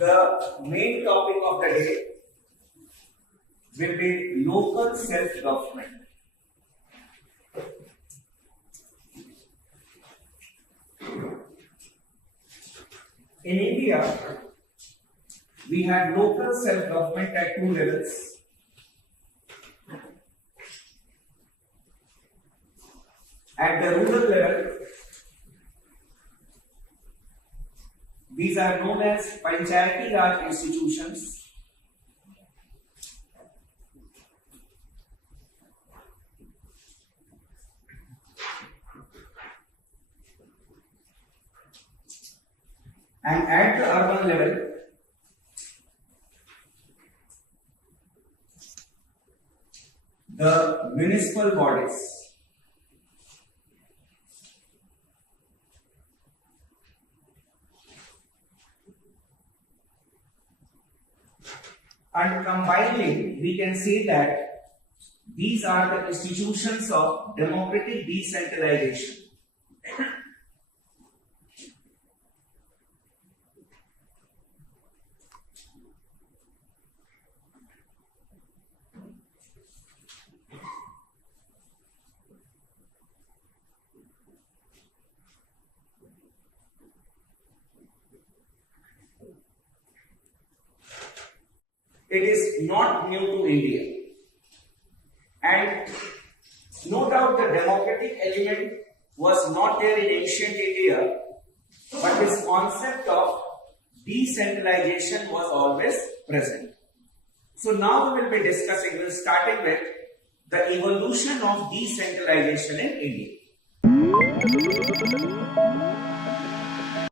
The main topic of the day will be local self-government. In India, we have local self-government at two levels. At the rural level, these are known as Panchayat Raj institutions. And at the urban level, the municipal bodies. And combinedly, we can say that these are the institutions of democratic decentralization. It is not new to India, and no doubt the democratic element was not there in ancient India, but this concept of decentralization was always present. So now we will be discussing, starting with the evolution of decentralization in India.